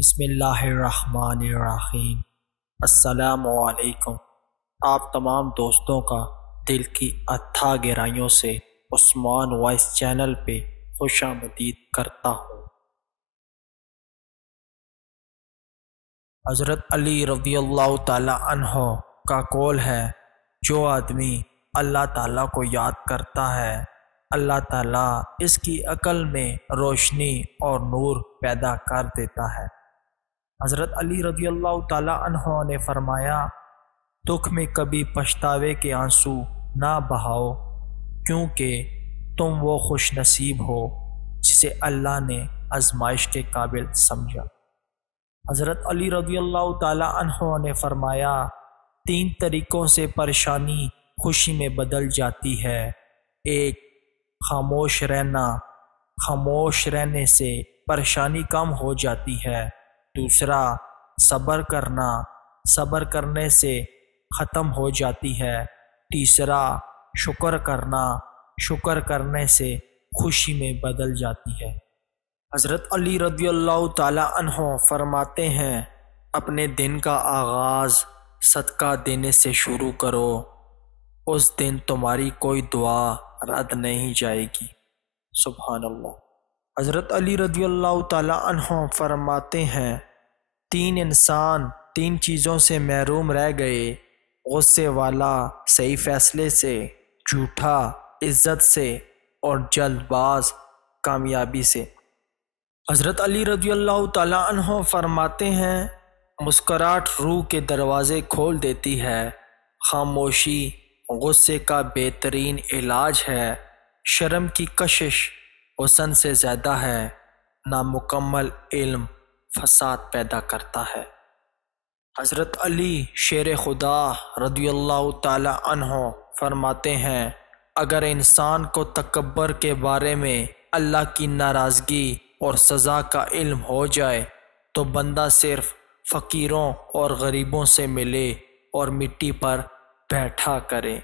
بسم اللہ الرحمن الرحیم۔ السلام علیکم۔ آپ تمام دوستوں کا دل کی اتھا گہرائیوں سے عثمان وائس چینل پہ خوش آمدید کرتا ہوں۔ حضرت علی رضی اللہ تعالی عنہ کا قول ہے، جو آدمی اللہ تعالیٰ کو یاد کرتا ہے، اللہ تعالیٰ اس کی عقل میں روشنی اور نور پیدا کر دیتا ہے۔ حضرت علی رضی اللہ تعالی عنہ نے فرمایا، دکھ میں کبھی پچھتاوے کے آنسو نہ بہاؤ، کیونکہ تم وہ خوش نصیب ہو جسے اللہ نے آزمائش کے قابل سمجھا۔ حضرت علی رضی اللہ تعالی عنہ نے فرمایا، 3 طریقوں سے پریشانی خوشی میں بدل جاتی ہے۔ ایک، خاموش رہنا، خاموش رہنے سے پریشانی کم ہو جاتی ہے۔ دوسرا، صبر کرنا، صبر کرنے سے ختم ہو جاتی ہے۔ تیسرا، شکر کرنا، شکر کرنے سے خوشی میں بدل جاتی ہے۔ حضرت علی رضی اللہ تعالی عنہ فرماتے ہیں، اپنے دن کا آغاز صدقہ دینے سے شروع کرو، اس دن تمہاری کوئی دعا رد نہیں جائے گی۔ سبحان اللہ۔ حضرت علی رضی اللہ تعالی عنہ فرماتے ہیں، 3 انسان 3 چیزوں سے محروم رہ گئے، غصے والا صحیح فیصلے سے، جھوٹا عزت سے، اور جلد باز کامیابی سے۔ حضرت علی رضی اللہ تعالی عنہ فرماتے ہیں، مسکراہٹ روح کے دروازے کھول دیتی ہے، خاموشی غصے کا بہترین علاج ہے، شرم کی کشش حسن سے زیادہ ہے، نامکمل علم فساد پیدا کرتا ہے۔ حضرت علی شیر خدا رضی اللہ تعالی عنہ فرماتے ہیں، اگر انسان کو تکبر کے بارے میں اللہ کی ناراضگی اور سزا کا علم ہو جائے تو بندہ صرف فقیروں اور غریبوں سے ملے اور مٹی پر بیٹھا کرے۔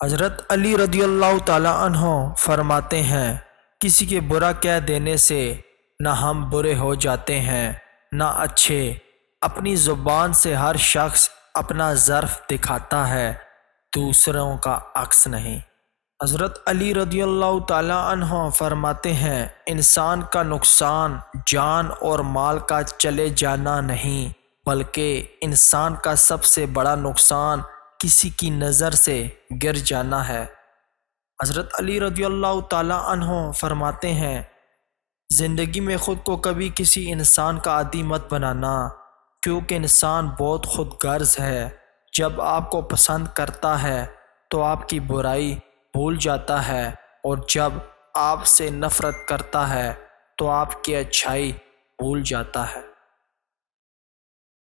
حضرت علی رضی اللہ تعالی عنہ فرماتے ہیں، کسی کے برا کہہ دینے سے نہ ہم برے ہو جاتے ہیں نہ اچھے۔ اپنی زبان سے ہر شخص اپنا ظرف دکھاتا ہے، دوسروں کا عکس نہیں۔ حضرت علی رضی اللہ تعالی عنہ فرماتے ہیں، انسان کا نقصان جان اور مال کا چلے جانا نہیں، بلکہ انسان کا سب سے بڑا نقصان کسی کی نظر سے گر جانا ہے۔ حضرت علی رضی اللہ تعالی عنہ فرماتے ہیں، زندگی میں خود کو کبھی کسی انسان کا عادی مت بنانا، کیونکہ انسان بہت خود غرض ہے۔ جب آپ کو پسند کرتا ہے تو آپ کی برائی بھول جاتا ہے، اور جب آپ سے نفرت کرتا ہے تو آپ کی اچھائی بھول جاتا ہے۔